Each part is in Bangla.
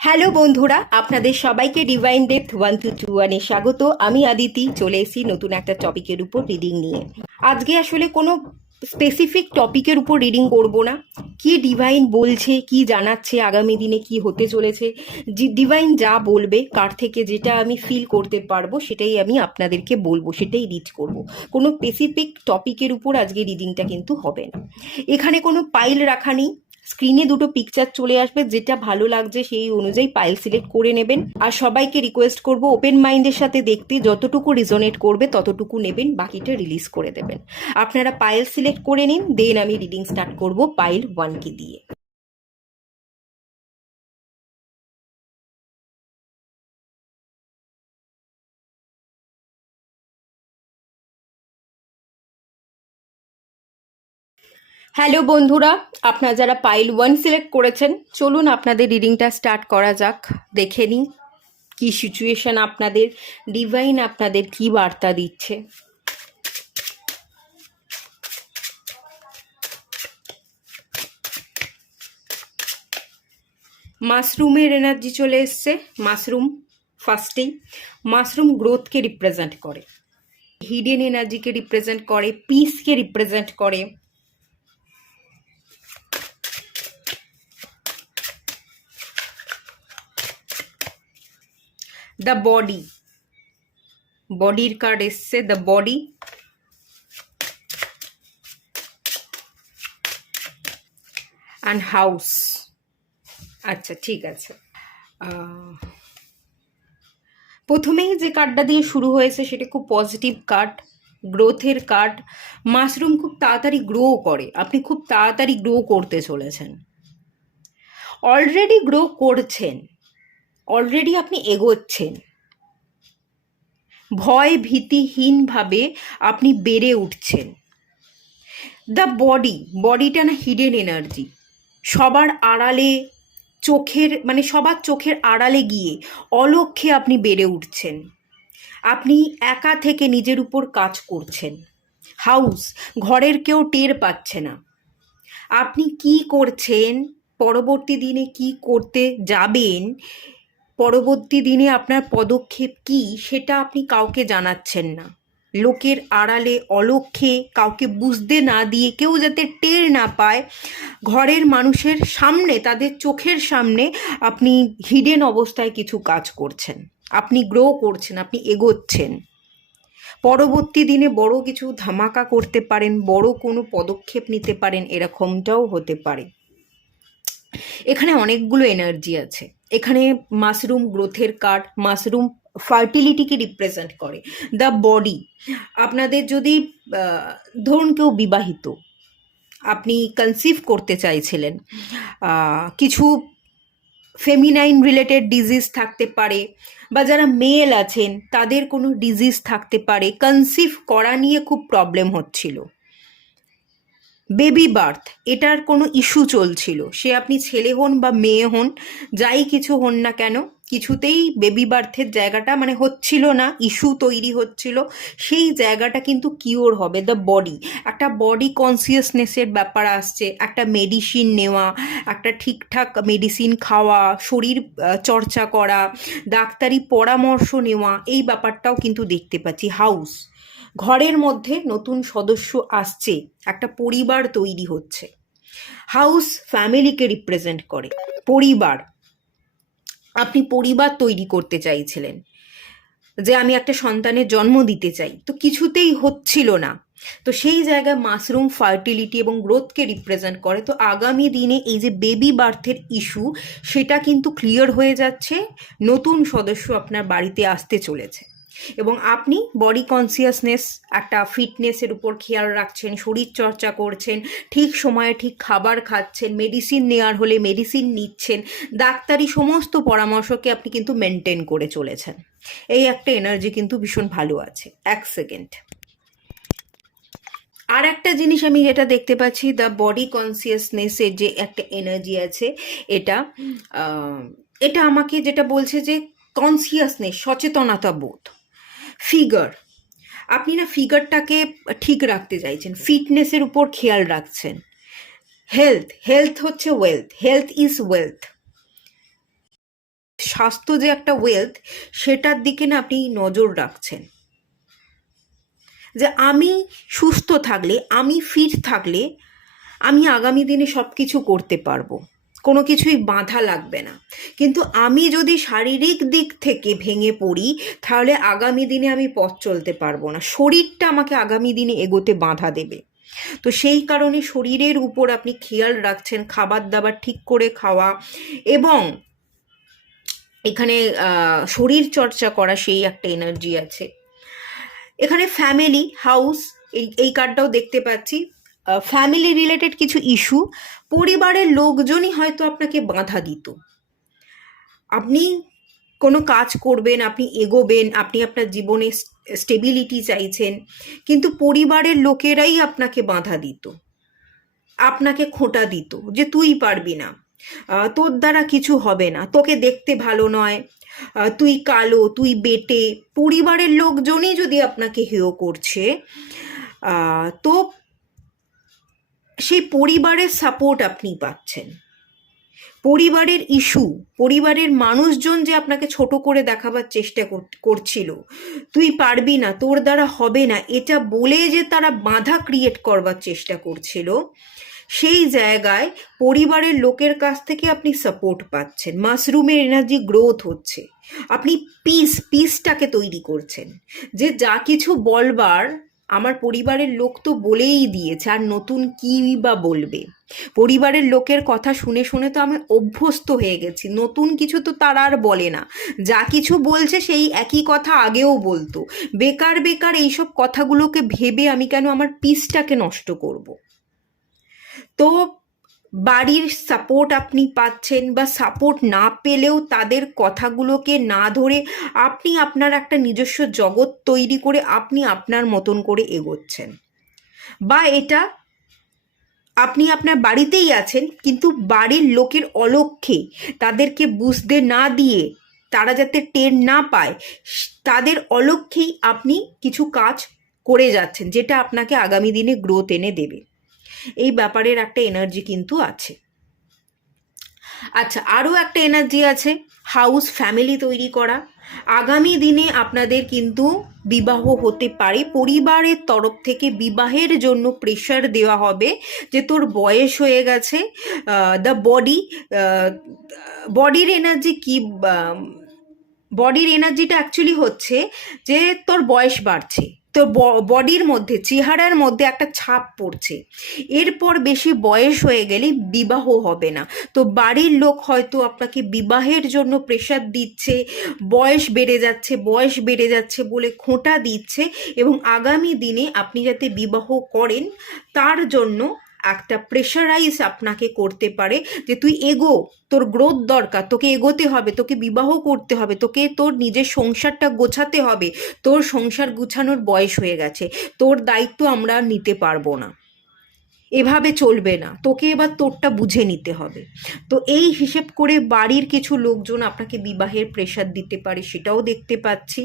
হ্যালো বন্ধুরা, আপনাদের সবাইকে ডিভাইন ডেপথ 1221-এ স্বাগত। আমি আদিতি চলে এসেছি নতুন একটা টপিকের উপর রিডিং নিয়ে। আজকে আসলে কোনো স্পেসিফিক টপিকের উপর রিডিং করব না। কি ডিভাইন বলছে, কি জানাচ্ছে, আগামী দিনে কি হতে চলেছে, ডিভাইন যা বলবে, কার থেকে যেটা আমি ফিল করতে পারবো সেটাই আমি আপনাদেরকে বলবো, সেটাই রিড করব। কোনো স্পেসিফিক টপিকের উপর আজকে রিডিংটা কিন্তু হবে না। এখানে কোনো পাইল রাখা নেই। স্ক্রিনে দুটো পিকচার চলে আসবে, যেটা ভালো লাগছে সেই অনুযায়ী পাইল সিলেক্ট করে নেবেন। আর সবাইকে রিকোয়েস্ট করব ওপেন মাইন্ডের সাথে দেখতে, যতটুকু রিজোনেট করবে ততটুকু নেবেন, বাকিটা রিলিজ করে দেবেন। আপনারা পাইল সিলেক্ট করে নিন, দেন আমি রিডিং স্টার্ট করব পাইল 1কে দিয়ে। হ্যালো বন্ধুরা, আপনারা যারা পাইল 1 সিলেক্ট করেছেন, চলুন আপনাদের রিডিংটা স্টার্ট করা যাক। দেখে নিন কি সিচুয়েশন আপনাদের, ডিভাইন আপনাদের কি বার্তা দিচ্ছে। মাশরুমের এনার্জি চলে এসছে। মাশরুম ফার্স্টেই, মাশরুম গ্রোথকে রিপ্রেজেন্ট করে, হিডেন এনার্জিকে রিপ্রেজেন্ট করে, পিসকে রিপ্রেজেন্ট করে। দ্য বডি, বডির কার্ড এসছে, দ্য বডি। And house. আচ্ছা, ঠিক আছে। প্রথমেই যে কার্ডটা দিয়ে শুরু হয়েছে সেটা খুব পজিটিভ কার্ড, গ্রোথের কার্ড। মাশরুম খুব তাড়াতাড়ি গ্রো করে, আপনি খুব তাড়াতাড়ি গ্রো করতে চলেছেন, অলরেডি গ্রো করছেন, অলরেডি আপনি এগোচ্ছেন। ভয় ভীতিহীনভাবে আপনি বেড়ে উঠছেন। দ্য বডি, বডিটা না হিডেন এনার্জি, সবার আড়ালে, চোখের মানে সবার চোখের আড়ালে গিয়ে অলক্ষ্যে আপনি বেড়ে উঠছেন। আপনি একা থেকে নিজের উপর কাজ করছেন। হাউস, ঘরের কেউ টের পাচ্ছে না আপনি কি করছেন, পরবর্তী দিনে কি করতে যাবেন, পরবর্তী দিনে আপনার পদক্ষেপ কি সেটা আপনি কাউকে জানাচ্ছেন না। লোকের আড়ালে অলক্ষ্যে কাউকে বুঝতে না দিয়ে, কেউ যাতে টের না পায়, ঘরের মানুষের সামনে, তাদের চোখের সামনে আপনি হিডেন অবস্থায় কিছু কাজ করছেন। আপনি গ্রো করছেন, আপনি এগোচ্ছেন। পরবর্তী দিনে বড় কিছু ধামাকা করতে পারেন, বড় কোনো পদক্ষেপ নিতে পারেন, এরকমটাও হতে পারে। এখানে অনেকগুলো এনার্জি আছে। এখানে মাশরুম গ্রোথের কার্ড, মাশরুম ফার্টিলিটিকে রিপ্রেজেন্ট করে। দ্য বডি, আপনাদের যদি ধরুন কেউ বিবাহিত, আপনি কনসিভ করতে চাইছিলেন, কিছু ফেমিনাইন রিলেটেড ডিজিজ থাকতে পারে, বা যারা মেল আছেন তাদের কোনো ডিজিজ থাকতে পারে, কনসিভ করা নিয়ে খুব প্রবলেম হচ্ছিল, বেবি বার্থ এটার কোনো ইস্যু চলছিল, সে আপনি ছেলে হন বা মেয়ে হন, যাই কিছু হন না কেন, কিছুতেই বেবি বার্থের জায়গাটা মানে হচ্ছিল না, ইস্যু তৈরি হচ্ছিল, সেই জায়গাটা কিন্তু কিওর হবে। দ্য বডি, একটা বডি কনসিয়াসনেসের ব্যাপার আসছে, একটা মেডিসিন নেওয়া, একটা ঠিকঠাক মেডিসিন খাওয়া, শরীর চর্চা করা, ডাক্তারি পরামর্শ নেওয়া, এই ব্যাপারটাও কিন্তু দেখতে পাচ্ছি। হাউস, ঘরের মধ্যে নতুন সদস্য আসছে, একটা পরিবার তৈরি হচ্ছে। হাউস ফ্যামিলিকে রিপ্রেজেন্ট করে, পরিবার। আপনি পরিবার তৈরি করতে চাইছিলেন, যে আমি একটা সন্তানের জন্ম দিতে চাই, তো কিছুতেই হচ্ছিল না, তো সেই জায়গায় মাশরুম ফার্টিলিটি এবং গ্রোথকে রিপ্রেজেন্ট করে। তো আগামী দিনে এই যে বেবি বার্থের ইস্যু, সেটা কিন্তু ক্লিয়ার হয়ে যাচ্ছে, নতুন সদস্য আপনার বাড়িতে আসতে চলেছে। এবং আপনি বডি কনসিয়াসনেস, একটা ফিটনেসের উপর খেয়াল রাখছেন, শরীর চর্চা করছেন, ঠিক সময়ে ঠিক খাবার খাচ্ছেন, মেডিসিন নেওয়ার হলে মেডিসিন নিচ্ছেন, ডাক্তারি সমস্ত পরামর্শকে আপনি কিন্তু মেনটেন করে চলেছেন। এই একটা এনার্জি কিন্তু ভীষণ ভালো আছে। এক সেকেন্ড, আর একটা জিনিস আমি যেটা দেখতে পাচ্ছি, দ্য বডি কনসিয়াসনেসের যে একটা এনার্জি আছে, এটা এটা আমাকে যেটা বলছে যে কনসিয়াসনেস, সচেতনতা বোধ। ফিগার, আপনি না ফিগারটাকে ঠিক রাখতে চাইছেন, ফিটনেসের উপর খেয়াল রাখছেন। হেলথ, হেলথ হচ্ছে ওয়েলথ, হেলথ ইজ ওয়েলথ। স্বাস্থ্য যে একটা ওয়েলথ, সেটার দিকে না আপনি নজর রাখছেন, যে আমি সুস্থ থাকলে, আমি ফিট থাকলে আমি আগামী দিনে সব কিছু করতে পারবো, কোনো কিছুই বাধা লাগবে না। কিন্তু আমি যদি শারীরিক দিক থেকে ভেঙে পড়ি, তাহলে আগামী দিনে আমি পথ চলতে পারবো না, শরীরটা আমাকে আগামী দিনে এগোতে বাধা দেবে। তো সেই কারণে শরীরের উপর আপনি খেয়াল রাখছেন, খাবার দাবার ঠিক করে খাওয়া, এবং এখানে শরীর চর্চা করা, সেই একটা এনার্জি আছে এখানে। ফ্যামিলি হাউস, এই কার্ডটাও দেখতে পাচ্ছি। ফ্যামিলি রিলেটেড কিছু ইস্যু, পরিবারের লোকজনই হয়তো আপনাকে বাধা দিত। আপনি কোনো কাজ করবেন, আপনি এগোবেন, আপনি আপনার জীবনে স্টেবিলিটি চাইছেন, কিন্তু পরিবারের লোকেরাই আপনাকে বাধা দিত, আপনাকে খোঁটা দিত যে তুই পারবি না, তোর দ্বারা কিছু হবে না, তোকে দেখতে ভালো নয়, তুই কালো, তুই বেটে। পরিবারের লোকজনই যদি আপনাকে হেয় করছে, তো সেই পরিবারের সাপোর্ট আপনি পাচ্ছেন। পরিবারের ইস্যু, পরিবারের মানুষজন যে আপনাকে ছোট করে দেখাবার চেষ্টা করছিল, তুই পারবি না, তোর দ্বারা হবে না, এটা বলে যে তারা বাধা ক্রিয়েট করবার চেষ্টা করছিল, সেই জায়গায় পরিবারের লোকের কাছ থেকে আপনি সাপোর্ট পাচ্ছেন। মাশরুমের এনার্জি গ্রোথ হচ্ছে, আপনি পিসটাকে তৈরি করছেন, যে যা কিছু বলবার আমার পরিবারের লোক তো বলেই দিয়েছে, আর নতুন কী বা বলবে। পরিবারের লোকের কথা শুনে শুনে তো আমি অভ্যস্ত হয়ে গেছি, নতুন কিছু তো তারা আর বলে না, যা কিছু বলছে সেই একই কথা আগেও বলতো। বেকার বেকার এইসব কথাগুলোকে ভেবে আমি কেন আমার পিসটাকে নষ্ট করব। তো বাড়ির সাপোর্ট আপনি পাচ্ছেন, বা সাপোর্ট না পেলেও তাদের কথাগুলোকে না ধরে আপনি আপনার একটা নিজস্ব জগৎ তৈরি করে আপনি আপনার মতন করে এগোচ্ছেন। বা এটা আপনি আপনার বাড়িতেই আছেন, কিন্তু বাড়ির লোকের অলক্ষ্যে তাদেরকে বুঝতে না দিয়ে, তারা যাতে টের না পায়, তাদের অলক্ষ্যেই আপনি কিছু কাজ করে যাচ্ছেন, যেটা আপনাকে আগামী দিনে গ্রোথ এনে দেবে। এই ব্যাপারের একটা এনার্জি কিন্তু আছে। আচ্ছা, আরও একটা এনার্জি আছে, হাউস, ফ্যামিলি তৈরি করা। আগামী দিনে আপনাদের কিন্তু বিবাহ হতে পারে, পরিবারের তরফ থেকে বিবাহের জন্য প্রেশার দেওয়া হবে, যে তোর বয়স হয়ে গেছে। দ্য বডির এনার্জি কি, বডির এনার্জিটা অ্যাকচুয়ালি হচ্ছে যে তোর বয়স বাড়ছে, তোর বডির মধ্যে, চেহারার মধ্যে একটা ছাপ পড়ছে, এরপর বেশি বয়স হয়ে গেলে বিবাহ হবে না। তো বাড়ির লোক হয়তো আপনাকে বিবাহের জন্য প্রেশার দিচ্ছে, বয়স বেড়ে যাচ্ছে বলে খোঁটা দিচ্ছে, এবং আগামী দিনে আপনি যাতে বিবাহ করেন তার জন্য একটা প্রেশারাইজ আপনাকে করতে পারে, যে তুই এগো, তোর গ্রোথ দরকার, তোকে এগোতে হবে, তোকে বিবাহ করতে হবে, তোকে তোর নিজের সংসারটা গোছাতে হবে, তোর সংসার গুছানোর বয়স হয়ে গেছে, তোর দায়িত্ব আমরা নিতে পারবো না, এভাবে চলবে না, তোকে এবার তোরটা বুঝে নিতে হবে। তো এই হিসেব করে বাড়ির কিছু লোকজন আপনাকে বিবাহের প্রেশার দিতে পারে, সেটাও দেখতে পাচ্ছি।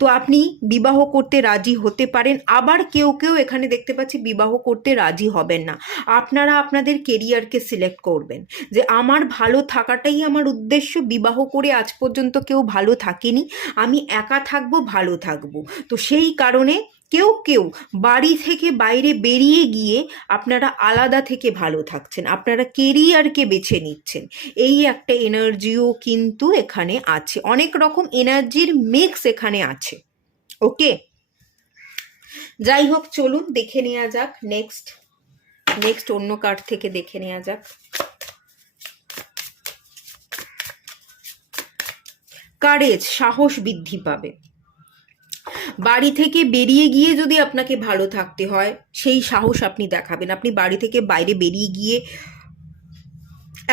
তো আপনি বিবাহ করতে রাজি হতে পারেন, আবার কেউ কেউ এখানে দেখতে পাচ্ছি বিবাহ করতে রাজি হবেন না। আপনারা আপনাদের কেরিয়ারকে সিলেক্ট করবেন, যে আমার ভালো থাকাটাই আমার উদ্দেশ্য, বিবাহ করে আজ পর্যন্ত কেউ ভালো থাকেনি, আমি একা থাকবো, ভালো থাকবো। তো সেই কারণে কেউ কেউ বাড়ি থেকে বাইরে বেরিয়ে গিয়ে আপনারা আলাদা থেকে ভালো থাকছেন, আপনারা কেরিয়ারকে বেছে নিচ্ছেন, এই একটা এনার্জিও কিন্তু এখানে আছে, অনেক রকম এনার্জির মিক্স এখানে আছে। ওকে, যাই হোক, চলুন দেখে নেওয়া যাক নেক্সট অন্য কার্ড থেকে দেখে নেওয়া যাক। কারেজ, সাহস বৃদ্ধি পাবে। বাড়ি থেকে বেরিয়ে গিয়ে যদি আপনাকে ভালো থাকতে হয়, সেই সাহস আপনি দেখাবেন। আপনি বাড়ি থেকে বাইরে বেরিয়ে গিয়ে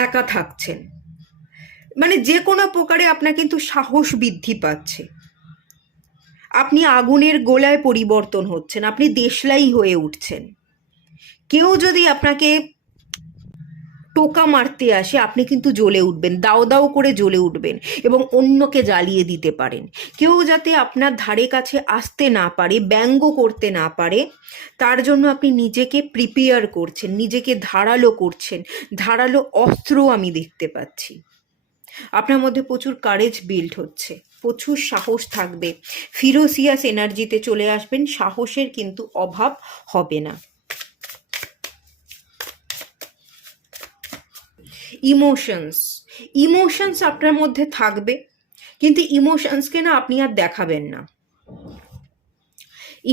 একা থাকছেন, মানে যে কোনো প্রকারে আপনার কিন্তু সাহস বৃদ্ধি পাচ্ছে, আপনি আগুনের গোলায় পরিবর্তন হচ্ছেন, আপনি দেশলাই হয়ে উঠছেন। কেউ যদি আপনাকে টোকা মারতে আসে, আপনি কিন্তু জ্বলে উঠবেন, দাও দাও করে জ্বলে উঠবেন, এবং অন্যকে জ্বালিয়ে দিতে পারেন। কেউ যাতে আপনার ধারে কাছে আসতে না পারে, ব্যঙ্গ করতে না পারে, তার জন্য আপনি নিজেকে প্রিপেয়ার করছেন, নিজেকে ধারালো করছেন, ধারালো অস্ত্র আমি দেখতে পাচ্ছি। আপনার মধ্যে প্রচুর কারেজ বিল্ড হচ্ছে, প্রচুর সাহস থাকবে, ফিরোসিয়াস এনার্জিতে চলে আসবেন, সাহসের কিন্তু অভাব হবে না। ইমোশনস আপনার মধ্যে থাকবে, কিন্তু ইমোশনসকে না আপনি আর দেখাবেন না।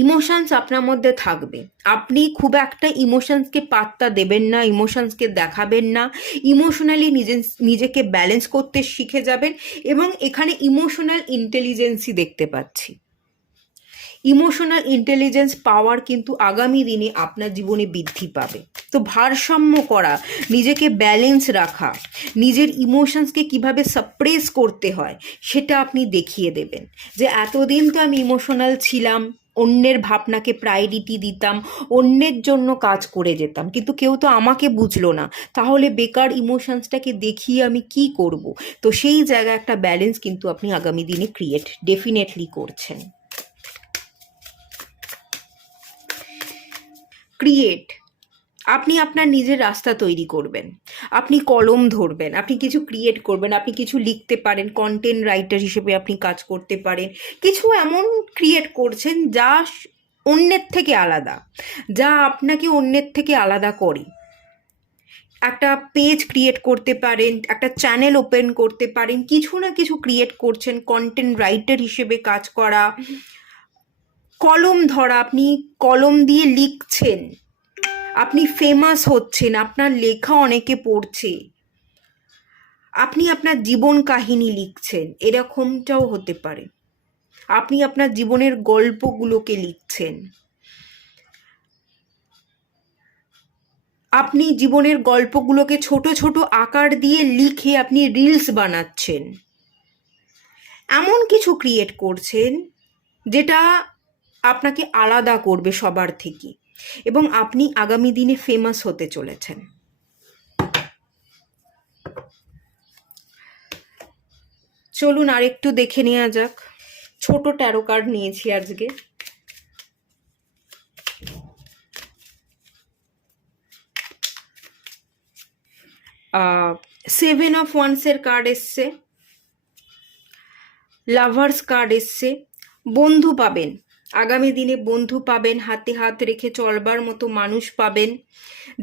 ইমোশনস আপনার মধ্যে থাকবে, আপনি খুব একটা ইমোশনসকে পাত্তা দেবেন না, ইমোশনসকে দেখাবেন না, ইমোশনালি নিজেকে ব্যালেন্স করতে শিখে যাবেন। এবং এখানে ইমোশনাল ইন্টেলিজেন্সই দেখতে পাচ্ছি। ইমোশনাল ইন্টেলিজেন্স পাওয়ার কিন্তু আগামী দিনে আপনার জীবনে বৃদ্ধি পাবে। তো ভারসাম্য করা, নিজেকে ব্যালেন্স রাখা, নিজের ইমোশনসকে কিভাবে সাপ্রেস করতে হয় সেটা আপনি দেখিয়ে দেবেন। যে এতদিন তো আমি ইমোশনাল ছিলাম, অন্যের ভাবনাকে প্রায়োরিটি দিতাম, অন্যের জন্য কাজ করে যেতাম, কিন্তু কেউ তো আমাকে বুঝলো না, তাহলে বেকার ইমোশনসটাকে দেখিয়ে আমি কি করব? তো সেই জায়গায় একটা ব্যালেন্স কিন্তু আপনি আগামী দিনে ক্রিয়েট ডেফিনেটলি করছেন। আপনি আপনার নিজের রাস্তা তৈরি করবেন, আপনি কলম ধরবেন, আপনি কিছু ক্রিয়েট করবেন, আপনি কিছু লিখতে পারেন, কন্টেন্ট রাইটার হিসেবে আপনি কাজ করতে পারেন, কিছু এমন ক্রিয়েট করছেন যা অন্যের থেকে আলাদা, যা আপনাকে অন্যের থেকে আলাদা করে। একটা পেজ ক্রিয়েট করতে পারেন, একটা চ্যানেল ওপেন করতে পারেন, কিছু না কিছু ক্রিয়েট করছেন, কন্টেন্ট রাইটার হিসেবে কাজ করা, কলম ধরা, আপনি কলম দিয়ে লিখছেন, আপনি ফেমাস হচ্ছেন, আপনার লেখা অনেকে পড়ছে, আপনি আপনার জীবন কাহিনী লিখছেন, এরকমটাও হতে পারে। আপনি আপনার জীবনের গল্পগুলোকে লিখছেন, আপনি জীবনের গল্পগুলোকে ছোট ছোট আকার দিয়ে লিখে আপনি রিলস বানাচ্ছেন, এমন কিছু ক্রিয়েট করছেন যেটা আপনাকে আলাদা করবে সবার থেকে, এবং আপনি আগামী দিনে ফেমাস হতে চলেছেন। চলুন আরেকটু দেখে নেওয়া যাক। ছোট ট্যারো কার্ড নিয়েছি আজকে। সেভেন অফ ওয়ান্সের কার্ড এসছে, লাভার্স কার্ড এসছে। বন্ধু পাবেন, আগামী দিনে বন্ধু পাবেন, হাতে হাত রেখে চলবার মতো মানুষ পাবেন,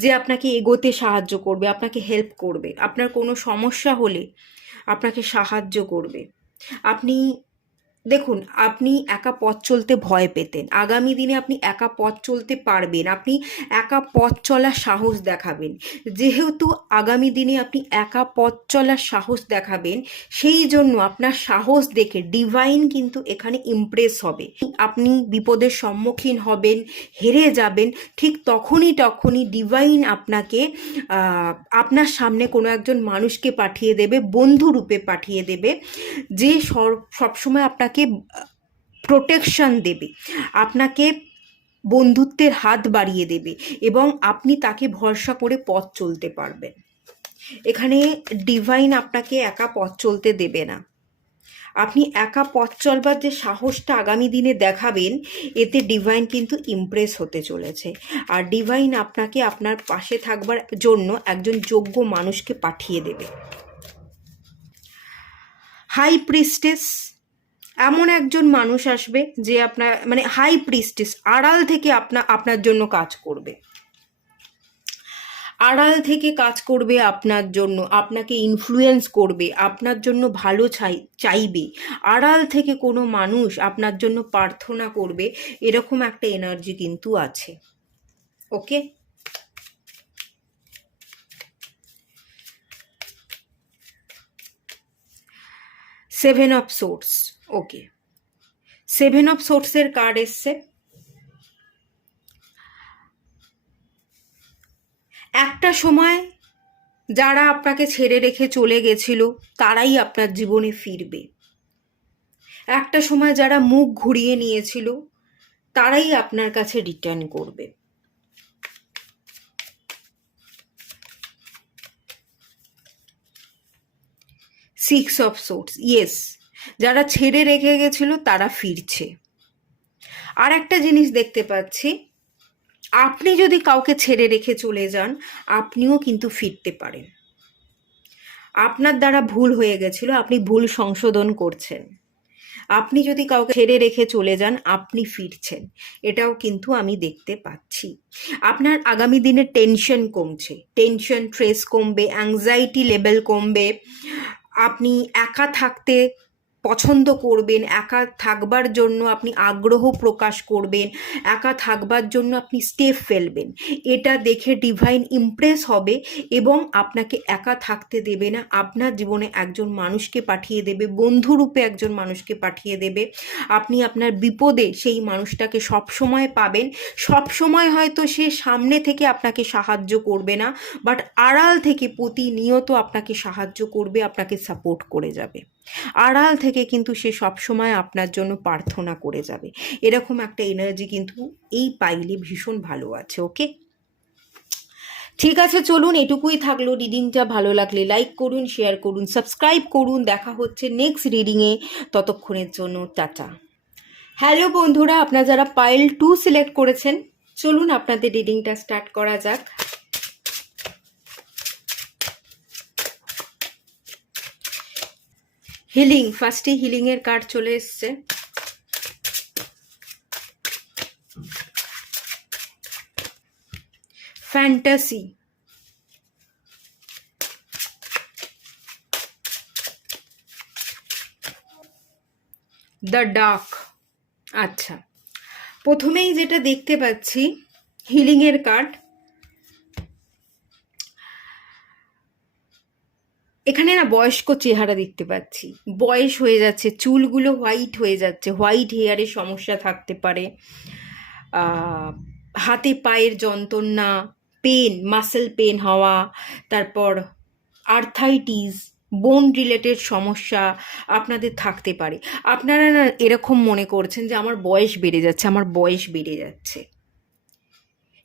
যে আপনাকে এগোতে সাহায্য করবে, আপনাকে হেল্প করবে, আপনার কোনো সমস্যা হলে আপনাকে সাহায্য করবে। আপনি দেখুন, আপনি একা পথ চলতে ভয় পেতেন, আগামী দিনে আপনি একা পথ চলতে পারবেন, আপনি একা পথ চলার সাহস দেখাবেন। যেহেতু আগামী দিনে আপনি একা পথ চলার সাহস দেখাবেন, সেই জন্য আপনার সাহস দেখে ডিভাইন কিন্তু এখানে ইমপ্রেস হবে। আপনি বিপদের সম্মুখীন হবেন, হেরে যাবেন, ঠিক তখনই ডিভাইন আপনাকে আপনার সামনে কোনো একজন মানুষকে পাঠিয়ে দেবে, বন্ধু রূপে পাঠিয়ে দেবে, যে সবসময় আপনাকে প্রোটেকশন দেবে, আপনাকে বন্ধুত্বের হাত বাড়িয়ে দেবে, এবং আপনি তাকে ভরসা করে পথ চলতে পারবেন। এখানে ডিভাইন আপনাকে একা পথ চলতে দেবে না। আপনি একা পথ চলবার যে সাহসটা আগামী দিনে দেখাবেন, এতে ডিভাইন কিন্তু ইমপ্রেস হতে চলেছে। আর ডিভাইন আপনাকে আপনার পাশে থাকবার জন্য একজন যোগ্য মানুষকে পাঠিয়ে দেবে। হাই প্রিস্টেস, এমন একজন মানুষ আসবে যে আপনার মানে হাই প্রিস্টেস আড়াল থেকে আপনার জন্য কাজ করবে, আড়াল থেকে কাজ করবে আপনার জন্য, আপনাকে ইনফ্লুয়েন্স করবে, আপনার জন্য ভালো চাইবে, আড়াল থেকে কোনো মানুষ আপনার জন্য প্রার্থনা করবে, এরকম একটা এনার্জি কিন্তু আছে। Okay, seven of swords. Okay, seven of সোর্সের কার্ড এসছে। একটা সময় যারা আপনাকে ছেড়ে রেখে চলে গেছিল তারাই আপনার জীবনে ফিরবে, একটা সময় যারা মুখ ঘুরিয়ে নিয়েছিল তারাই আপনার কাছে রিটার্ন করবে। সিক্স অফ সোর্স, ইয়েস, যারা ছেড়ে রেখে গেছিল তারা ফিরছে। আর একটা জিনিস দেখতে পাচ্ছি, আপনি যদি কাউকে ছেড়ে রেখে চলে যান, আপনিও কিন্তু ফিরতে পারেন। আপনার দ্বারা ভুল হয়ে গেছিল, আপনি ভুল সংশোধন করছেন। আপনি যদি কাউকে ছেড়ে রেখে চলে যান, আপনি ফিরছেন, এটাও কিন্তু আমি দেখতে পাচ্ছি। আপনার আগামী দিনে টেনশন কমছে, টেনশন স্ট্রেস কমবে, অ্যাংজাইটি লেভেল কমবে। আপনি একা থাকতে পছন্দ করবেন, একা থাকবার জন্য আপনি আগ্রহ প্রকাশ করবেন, একা থাকবার জন্য আপনি স্টেপ ফেলবেন। এটা দেখে ডিভাইন ইমপ্রেস হবে এবং আপনাকে একা থাকতে দেবে না। আপনার জীবনে একজন মানুষকে পাঠিয়ে দেবে, বন্ধুরূপে একজন মানুষকে পাঠিয়ে দেবে। আপনি আপনার বিপদে সেই মানুষটাকে সবসময় পাবেন। সবসময় হয়তো সে সামনে থেকে আপনাকে সাহায্য করবে না, বাট আড়াল থেকে প্রতিনিয়ত আপনাকে সাহায্য করবে, আপনাকে সাপোর্ট করে যাবে। আড়াল থেকে কিন্তু সে সবসময় আপনার জন্য প্রার্থনা করে যাবে। এরকম একটা এনার্জি কিন্তু এই পাইলে ভীষণ ভালো আছে। ওকে, ঠিক আছে, চলুন এটুকুই থাকলো। রিডিংটা ভালো লাগলে লাইক করুন, শেয়ার করুন, সাবস্ক্রাইব করুন। দেখা হচ্ছে নেক্সট রিডিংয়ে, ততক্ষণের জন্য টাটা। হ্যালো বন্ধুরা, আপনারা যারা পাইল 2 সিলেক্ট করেছেন, চলুন আপনাদের রিডিংটা স্টার্ট করা যাক। হিলিং, ফার্স্টে হিলিংয়ের কার্ড চলে এসছে। Fantasy, the dark. আচ্ছা, প্রথমেই যেটা দেখতে পাচ্ছি হিলিংয়ের কার্ড, এখানে না বয়স্ক চেহারা দেখতে পাচ্ছি। বয়স হয়ে যাচ্ছে, চুলগুলো হোয়াইট হয়ে যাচ্ছে, হোয়াইট হেয়ারের সমস্যা থাকতে পারে। হাতে পায়ের যন্ত্রণা, পেন, মাসেল পেন হওয়া, তারপর আর্থাইটিস, বোন রিলেটেড সমস্যা আপনাদের থাকতে পারে। আপনারা না এরকম মনে করছেন যে আমার বয়স বেড়ে যাচ্ছে, আমার বয়স বেড়ে যাচ্ছে।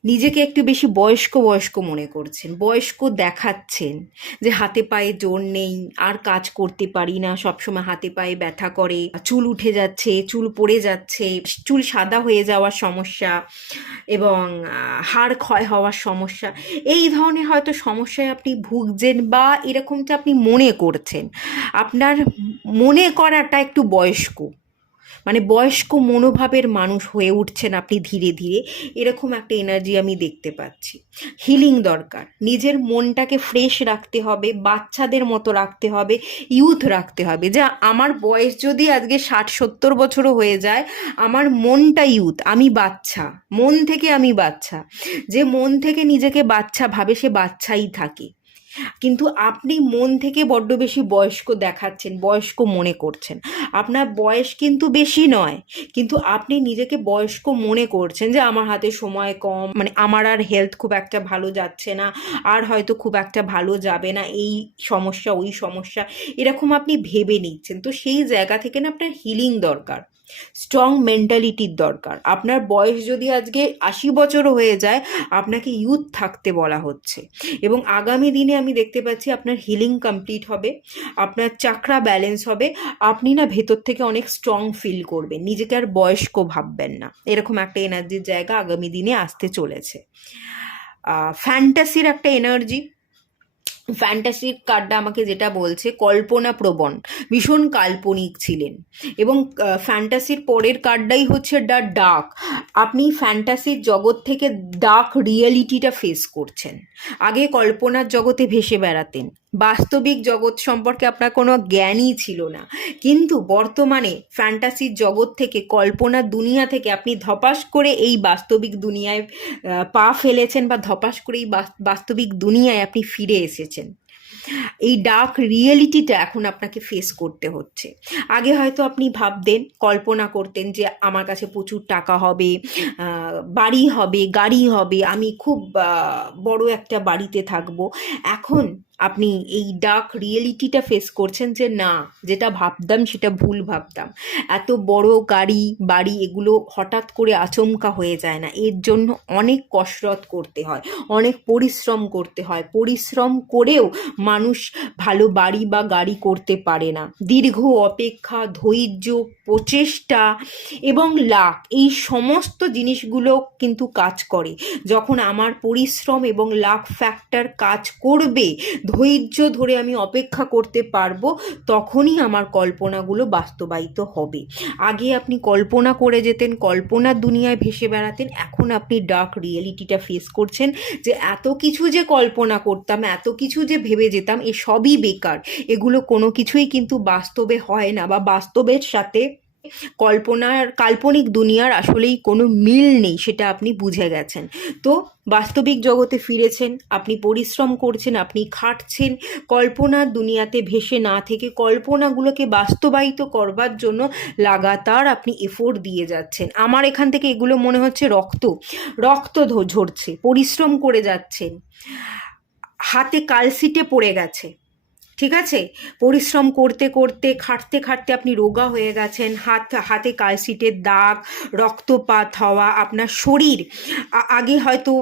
নিজেকে একটু বেশি বয়স্ক বয়স্ক মনে করছেন, বয়স্ক দেখাচ্ছেন, যে হাতে পায়ে জোর নেই, আর কাজ করতে পারি না, সবসময় হাতে পায়ে ব্যথা করে, চুল উঠে যাচ্ছে, চুল পড়ে যাচ্ছে, চুল সাদা হয়ে যাওয়ার সমস্যা এবং হাড় ক্ষয় হওয়ার সমস্যা, এই ধরনের হয়তো সমস্যায় আপনি ভুগছেন বা এরকমটা আপনি মনে করছেন। আপনার মনে করাটা একটু বয়স্ক, মানে বয়স্ক মনোভাবের মানুষ হয়ে উঠছেন আপনি ধীরে ধীরে, এরকম একটা এনার্জি আমি দেখতে পাচ্ছি। হিলিং দরকার, নিজের মনটাকে ফ্রেশ রাখতে হবে, বাচ্চাদের মতো রাখতে হবে, ইউথ রাখতে হবে। যা আমার বয়স যদি আজকে 60-70 বছরও হয়ে যায়, আমার মনটা ইউথ, আমি বাচ্চা, মন থেকে আমি বাচ্চা। যে মন থেকে নিজেকে বাচ্চা ভাবে সে বাচ্চাই থাকে, কিন্তু আপনি মন থেকে বড্ড বেশি বয়স্ক দেখাচ্ছেন, বয়স্ক মনে করছেন। আপনার বয়স কিন্তু বেশি নয়, কিন্তু আপনি নিজেকে বয়স্ক মনে করছেন, যে আমার হাতে সময় কম, মানে আমার আর হেলথ খুব একটা ভালো যাচ্ছে না, আর হয়তো খুব একটা ভালো যাবে না, এই সমস্যা ওই সমস্যা, এরকম আপনি ভেবে নিচ্ছেন। তো সেই জায়গা থেকে না আপনার হিলিং দরকার, স্ট্রং মেন্টালিটির দরকার। আপনার বয়স যদি আজকে 80 বছরও হয়ে যায়, আপনাকে ইউথ থাকতে বলা হচ্ছে। এবং আগামী দিনে আমি দেখতে পাচ্ছি আপনার হিলিং কমপ্লিট হবে, আপনার চাকরা ব্যালেন্স হবে, আপনি না ভেতর থেকে অনেক স্ট্রং ফিল করবেন, নিজেকে আর বয়স্ক ভাববেন না। এরকম একটা এনার্জির জায়গা আগামী দিনে আসতে চলেছে। ফ্যান্টাসির একটা এনার্জি, ফ্যান্টাসির কার্ডটা আমাকে যেটা বলছে, কল্পনা প্রবণ, ভীষণ কাল্পনিক ছিলেন। এবং ফ্যান্টাসির পরের কার্ডটাই হচ্ছে দ্য ডার্ক। আপনি ফ্যান্টাসির জগৎ থেকে ডার্ক রিয়েলিটিটা ফেস করছেন। আগে কল্পনার জগতে ভেসে বেড়াতেন, বাস্তবিক জগৎ সম্পর্কে আপনার কোনো জ্ঞানই ছিল না, কিন্তু বর্তমানে ফ্যান্টাসির জগৎ থেকে, কল্পনার দুনিয়া থেকে আপনি ধপাস করে এই বাস্তবিক দুনিয়ায় পা ফেলেছেন, বা ধপাস করে এই বাস্তবিক দুনিয়ায় আপনি ফিরে এসেছেন। এই ডার্ক রিয়েলিটিটা এখন আপনাকে ফেস করতে হচ্ছে। আগে হয়তো আপনি ভাবতেন, কল্পনা করতেন যে আমার কাছে প্রচুর টাকা হবে, বাড়ি হবে, গাড়ি হবে, আমি খুব বড় একটা বাড়িতে থাকবো। এখন আপনি এই ডার্ক রিয়েলিটিটা ফেস করছেন, যে না, যেটা ভাবতাম সেটা ভুল ভাবতাম। এত বড় গাড়ি বাড়ি এগুলো হঠাৎ করে আচমকা হয়ে যায় না, এর জন্য অনেক কসরত করতে হয়, অনেক পরিশ্রম করতে হয়। পরিশ্রম করেও মানুষ ভালো বাড়ি বা গাড়ি করতে পারে না। দীর্ঘ অপেক্ষা, ধৈর্য, প্রচেষ্টা এবং লাক, এই সমস্ত জিনিসগুলো কিন্তু কাজ করে। যখন আমার পরিশ্রম এবং লাক ফ্যাক্টর কাজ করবে, ধৈর্য ধরে আমি অপেক্ষা করতে পারবো, তখনই আমার কল্পনাগুলো বাস্তবায়িত হবে। আগে আপনি কল্পনা করে যেতেন, কল্পনার দুনিয়ায় ভেসে বেড়াতেন, এখন আপনি ডার্ক রিয়েলিটিটা ফেস করছেন যে এত কিছু যে কল্পনা করতাম, এত কিছু যে ভেবে যেতাম, এ সবই বেকার। এগুলো কোনো কিছুই কিন্তু বাস্তবে হয় না, বা বাস্তবের সাথে কল্পনার কাল্পনিক দুনিয়ার আসলেই কোনো মিল নেই, সেটা আপনি বুঝে গেছেন। তো বাস্তবিক জগতে ফিরেছেন, আপনি পরিশ্রম করছেন, আপনি খাটছেন, কল্পনার দুনিয়াতে ভেসে না থেকে কল্পনাগুলোকে বাস্তবায়িত করবার জন্য লাগাতার আপনি এফোর্ট দিয়ে যাচ্ছেন। আমার এখান থেকে এগুলো মনে হচ্ছে রক্ত রক্ত ঝরছে, পরিশ্রম করে যাচ্ছেন, হাতে কালশিটে পড়ে গেছে, ঠিক আছে? পরিশ্রম করতে করতে খাটতে খাটতে আপনি রোগা হয়ে গেছেন, হাতে কালশিটের দাগ, রক্তপাত হওয়া, আপনার শরীর আগে হয়তো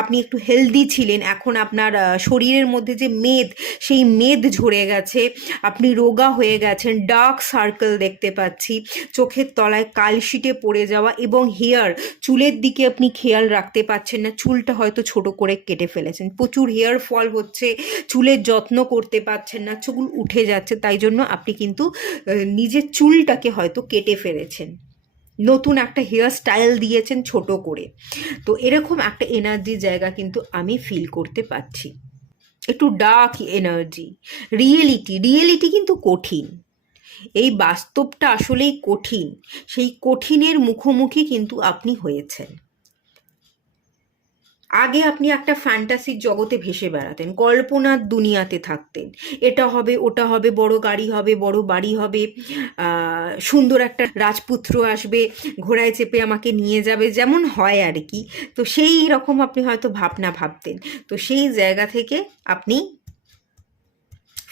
আপনি একটু হেলদি ছিলেন, এখন আপনার শরীরের মধ্যে যে মেদ, সেই মেদ ঝরে গেছে, আপনি রোগা হয়ে গেছেন, ডার্ক সার্কেল দেখতে পাচ্ছি, চোখের তলায় কালশিটে পড়ে যাওয়া, এবং হেয়ার, চুলের দিকে আপনি খেয়াল রাখতে পারছেন না, চুলটা হয়তো ছোট করে কেটে ফেলেছেন, প্রচুর হেয়ার ফল হচ্ছে, চুলের যত্ন করতে পারছেন না, চুল উঠে যাচ্ছে, তাই জন্য আপনি কিন্তু নিজের চুলটাকে হয়তো কেটে ফেলেছেন, নতুন একটা হেয়ার স্টাইল দিয়েছেন ছোট করে। তো এরকম একটা এনার্জি জায়গা কিন্তু আমি ফিল করতে পারছি, একটু ডার্ক এনার্জি। রিয়েলিটি কিন্তু কঠিন, এই বাস্তবটা আসলেই কঠিন, সেই কঠিনের মুখোমুখি কিন্তু আপনি হয়েছেন। আগে আপনি একটা ফ্যান্টাসির জগতে ভেসে বেড়াতেন, কল্পনার দুনিয়াতে থাকতেন, এটা হবে ওটা হবে, বড় গাড়ি হবে, বড় বাড়ি হবে, সুন্দর একটা রাজপুত্র আসবে, ঘোড়ায় চেপে আমাকে নিয়ে যাবে, যেমন হয় আর কি। তো সেই রকম আপনি হয়তো ভাবনা ভাবতেন, তো সেই জায়গা থেকে আপনি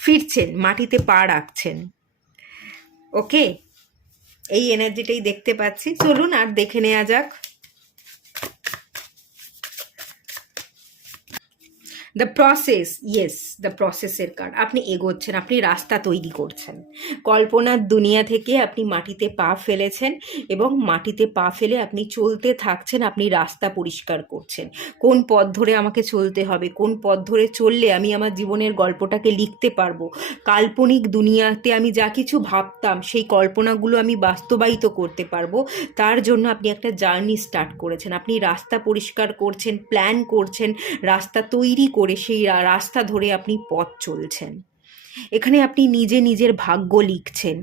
ফিরছেন, মাটিতে পা রাখছেন। ওকে, এই এনার্জিটাই দেখতে পাচ্ছি। চলুন আর দেখে নেওয়া যাক। দ্য প্রসেস, ইয়েস, দ্য প্রসেসের কার্ড। আপনি এগোচ্ছেন, আপনি রাস্তা তৈরি করছেন, কল্পনার দুনিয়া থেকে আপনি মাটিতে পা ফেলেছেন, এবং মাটিতে পা ফেলে আপনি চলতে থাকছেন, আপনি রাস্তা পরিষ্কার করছেন, কোন পথ ধরে আমাকে চলতে হবে, কোন পথ ধরে চললে আমি আমার জীবনের গল্পটাকে লিখতে পারবো, কাল্পনিক দুনিয়াতে আমি যা কিছু ভাবতাম সেই কল্পনাগুলো আমি বাস্তবায়িত করতে পারবো, তার জন্য আপনি একটা জার্নি স্টার্ট করেছেন, আপনি রাস্তা পরিষ্কার করছেন, প্ল্যান করছেন, রাস্তা তৈরি করে সেই রাস্তা ধরে আপনি পথ চলছেন। এখানে আপনি নিজে নিজের ভাগ্য লিখছেন,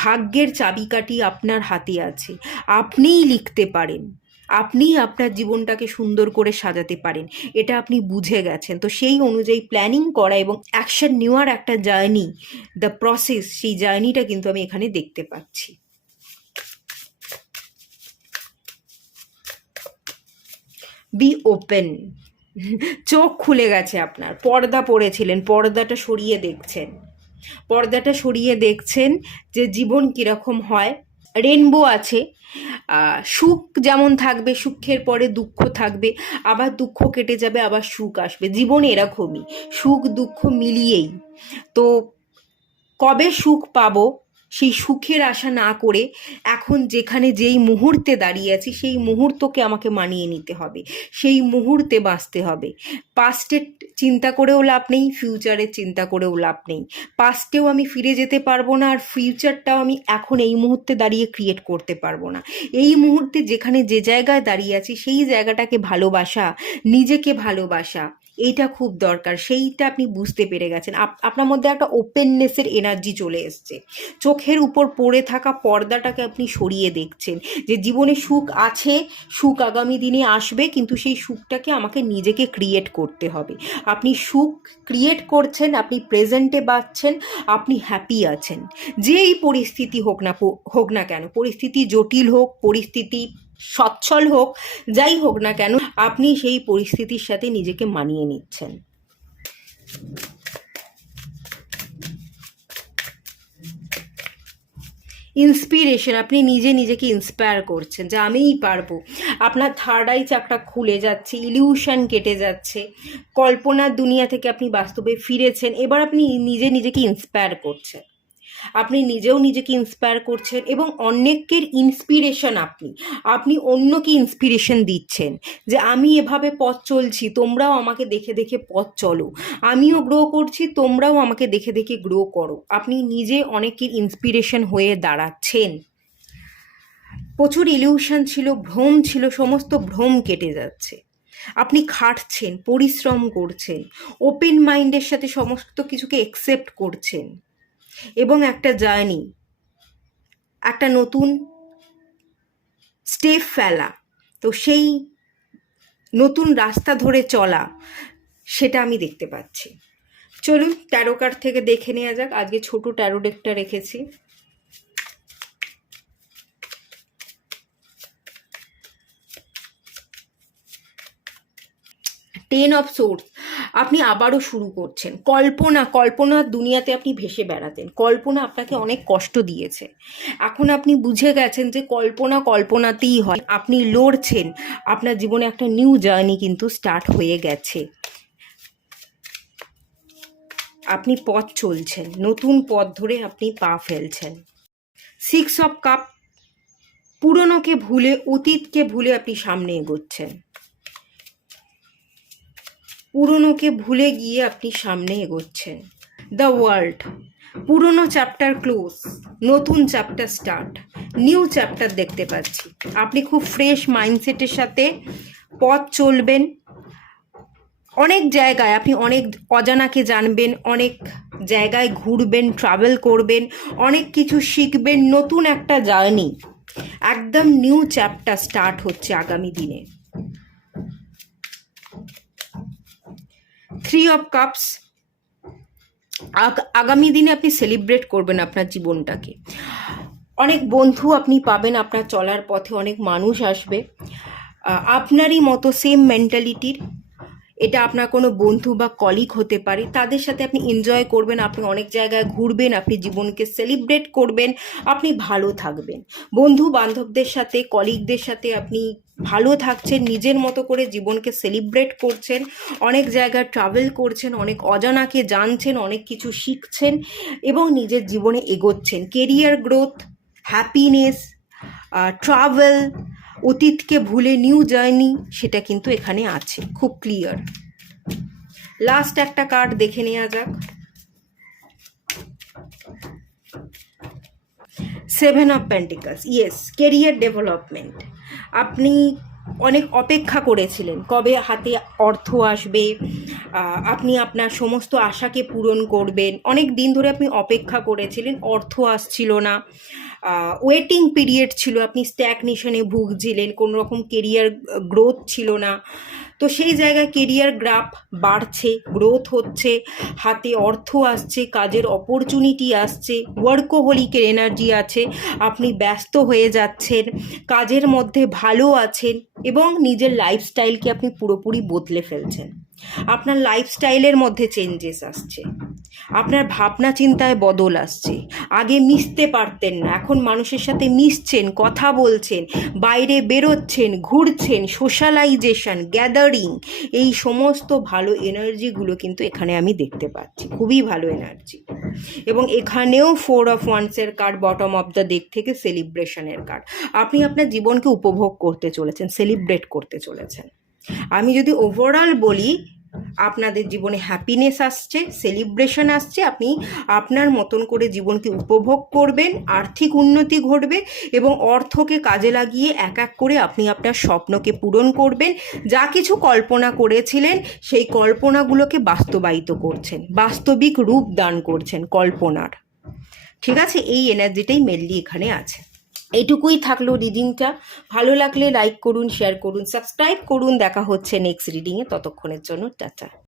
ভাগ্যের চাবিকাঠি আপনার হাতে আছে, আপনিই লিখতে পারেন, আপনিই আপনার জীবনটাকে সুন্দর করে সাজাতে পারেন, এটা আপনি বুঝে গেছেন। তো সেই অনুযায়ী প্ল্যানিং করা এবং অ্যাকশন নেওয়ার একটা জার্নি, দ্য প্রসেস, সেই জার্নিটা কিন্তু আমি এখানে দেখতে পাচ্ছি। বি ওপেন, চোখ খুলে গেছে আপনার, পর্দা পড়েছিলেন, পর্দাটা সরিয়ে দেখছেন, পর্দাটা সরিয়ে দেখছেন যে জীবন কীরকম হয়। রেনবো আছে, সুখ যেমন থাকবে, সুখের পরে দুঃখ থাকবে, আবার দুঃখ কেটে যাবে, আবার সুখ আসবে, জীবন এরকমই, সুখ দুঃখ মিলিয়েই। তো কবে সুখ পাবো সেই সুখের আশা না করে এখন যেখানে যেই মুহূর্তে দাঁড়িয়ে আছি সেই মুহূর্তকে আমাকে মানিয়ে নিতে হবে, সেই মুহূর্তে বাঁচতে হবে। পাস্টের চিন্তা করেও লাভ নেই, ফিউচারের চিন্তা করেও লাভ নেই, পাস্টেও আমি ফিরে যেতে পারবো না, আর ফিউচারটাও আমি এখন এই মুহূর্তে দাঁড়িয়ে ক্রিয়েট করতে পারবো না। এই মুহূর্তে যেখানে যে জায়গায় দাঁড়িয়ে আছি সেই জায়গাটাকে ভালোবাসা, নিজেকে ভালোবাসা, এইটা খুব দরকার, সেইটা আপনি বুঝতে পেরে গেছেন। আপনার মধ্যে একটা ওপেননেসের এনার্জি চলে এসছে, চোখের উপর পড়ে থাকা পর্দাটাকে আপনি সরিয়ে দেখছেন যে জীবনে সুখ আছে, সুখ আগামী দিনে আসবে, কিন্তু সেই সুখটাকে আমাকে নিজেকে ক্রিয়েট করতে হবে। আপনি সুখ ক্রিয়েট করছেন, আপনি প্রেজেন্টে বাঁচছেন, আপনি হ্যাপি আছেন, যেই পরিস্থিতি হোক না কেন, পরিস্থিতি জটিল হোক, পরিস্থিতি সচ্ছল হোক, যাই হোক না কেন, আপনি সেই পরিস্থিতির সাথে নিজেকে মানিয়ে নিচ্ছেন। ইন্সপিরেশন, আপনি নিজে নিজেকে ইন্সপায়ার করছেন যে আমিই পারবো, আপনার থার্ড আই চাকরা খুলে যাচ্ছে, ইলিউশন কেটে যাচ্ছে, কল্পনার দুনিয়া থেকে আপনি বাস্তবে ফিরেছেন, এবার আপনি নিজে নিজেকে ইন্সপায়ার করছেন। আপনি নিজেও নিজেকে ইন্সপায়ার করছেন এবং অনেকের ইন্সপিরেশন আপনি আপনি অন্যকে ইন্সপিরেশন দিচ্ছেন যে আমি এভাবে পথ চলছি, তোমরাও আমাকে দেখে দেখে পথ চলো, আমিও গ্রো করছি, তোমরাও আমাকে দেখে দেখে গ্রো করো। আপনি নিজে অনেকের ইন্সপিরেশন হয়ে দাঁড়াচ্ছেন। প্রচুর ইলিউশন ছিল, ভ্রম ছিল, সমস্ত ভ্রম কেটে যাচ্ছে। আপনি খাটছেন, পরিশ্রম করছেন, ওপেন মাইন্ডের সাথে সমস্ত কিছুকে অ্যাকসেপ্ট করছেন এবং একটা জার্নি, একটা নতুন স্টেপ ফেলা, তো সেই নতুন রাস্তা ধরে চলা, সেটা আমি দেখতে পাচ্ছি। চলুন ট্যারো কার্ড থেকে দেখে নেওয়া যাক। আজকে ছোট ট্যারো ডেকটা রেখেছি। টেন অফ সোর্স, আপনি আবারও শুরু করছেন। কল্পনার দুনিয়াতে আপনি ভেসে বেড়াতেন, কল্পনা আপনাকে অনেক কষ্ট দিয়েছে। এখন আপনি বুঝে গেছেন যে কল্পনাতেই হয়। আপনি লড়ছেন, আপনার জীবনে একটা নিউ জার্নি কিন্তু স্টার্ট হয়ে গেছে। আপনি পথ চলছেন, নতুন পথ ধরে আপনি পা ফেলছেন। 6 অফ কাপ, পুরনোকে ভুলে, অতীতকে ভুলে আপনি সামনে এগোচ্ছেন। পুরনোকে ভুলে গিয়ে আপনি সামনে এগোচ্ছেন। দ্য ওয়ার্ল্ড, পুরনো চ্যাপ্টার ক্লোজ, নতুন চ্যাপ্টার স্টার্ট, নিউ চ্যাপ্টার দেখতে পাচ্ছি। আপনি খুব ফ্রেশ মাইন্ডসেটের সাথে পথ চলবেন। অনেক জায়গায় আপনি অনেক অজানাকে জানবেন, অনেক জায়গায় ঘুরবেন, ট্রাভেল করবেন, অনেক কিছু শিখবেন। নতুন একটা জার্নি, একদম নিউ চ্যাপ্টার স্টার্ট হচ্ছে আগামী দিনে। 3 অফ কাপস, আগামী দিনে আপনি সেলিব্রেট করবেন আপনার জীবনটাকে। অনেক বন্ধু আপনি পাবেন আপনার চলার পথে, অনেক মানুষ আসবে আপনারই মতো সেম মেন্টালিটির। এটা আপনার কোনো বন্ধু বা কলিগ হতে পারে, তাদের সাথে আপনি এনজয় করবেন, আপনি অনেক জায়গায় ঘুরবেন, আপনি জীবনকে সেলিব্রেট করবেন, আপনি ভালো থাকবেন। বন্ধু বান্ধবদের সাথে, কলিগদের সাথে আপনি ভালো থাকছেন, নিজের মতো করে জীবনকে সেলিব্রেট করছেন, অনেক জায়গায় ট্রাভেল করছেন, অনেক অজানাকে জানছেন, অনেক কিছু শিখছেন এবং নিজের জীবনে এগোচ্ছেন। কেরিয়ার গ্রোথ, হ্যাপিনেস, ট্রাভেল, অতীতকে ভুলে নিউ জার্নি, সেটা কিন্তু এখানে আছে, খুব ক্লিয়ার। লাস্ট একটা কার্ড দেখে নেওয়া যাক। 7 of pentacles, yes, career development. আপনি অনেক অপেক্ষা করেছিলেন কবে হাতে অর্থ আসবে, আপনি আপনার সমস্ত আশাকে পূরণ করবেন। অনেক দিন ধরে আপনি অপেক্ষা করেছিলেন, অর্থ আসছিল না, ওয়েটিং পিরিয়ড ছিল, আপনি স্ট্যাগনেশনে ভুগছিলেন, কোনো রকম কেরিয়ার গ্রোথ ছিল না। তো সেই জায়গায় কেরিয়ার গ্রাফ বাড়ছে, গ্রোথ হচ্ছে, হাতে অর্থ আসছে, কাজের অপরচুনিটি আসছে, ওয়ার্কোহলিকের এনার্জি আছে, আপনি ব্যস্ত হয়ে যাচ্ছেন, কাজের মধ্যে ভালো আছেন এবং নিজের লাইফস্টাইলকে আপনি পুরোপুরি বদলে ফেলছেন। আপনার লাইফস্টাইলের মধ্যে চেঞ্জেস আসছে, আপনার ভাবনা চিন্তায় বদল আসছে। আগে মিশতে পারতেন না, এখন মানুষের সাথে মিশছেন, কথা বলছেন, বাইরে বেরোচ্ছেন, ঘুরছেন, সোশ্যালাইজেশন, গ্যাদারিং, এই সমস্ত ভালো এনার্জিগুলো কিন্তু এখানে আমি দেখতে পাচ্ছি, খুবই ভালো এনার্জি। এবং এখানেও 4 অফ ওয়ান্সের card bottom of the deck থেকে, সেলিব্রেশনের কার্ড। আপনি আপনার জীবনকে উপভোগ করতে চলেছেন, সেলিব্রেট করতে চলেছেন। আমি যদি ওভারঅল বলি, আপনাদের জীবনে হ্যাপিনেস আসছে, সেলিব্রেশন আসছে, আপনি আপনার মতন করে জীবনকে উপভোগ করবেন, আর্থিক উন্নতি ঘটবে এবং অর্থকে কাজে লাগিয়ে এক এক করে আপনি আপনার স্বপ্নকে পূরণ করবেন। যা কিছু কল্পনা করেছিলেন সেই কল্পনাগুলোকে বাস্তবায়িত করছেন, বাস্তবিক রূপ দান করছেন কল্পনার। ঠিক আছে, এই এনার্জিটাই মেনলি এখানে আছে। এইটুকুই থাকলো রিডিংটা। ভালো লাগলে লাইক করুন, শেয়ার করুন, সাবস্ক্রাইব করুন। দেখা হচ্ছে নেক্সট রিডিংয়ে, ততক্ষণের জন্য টাটা।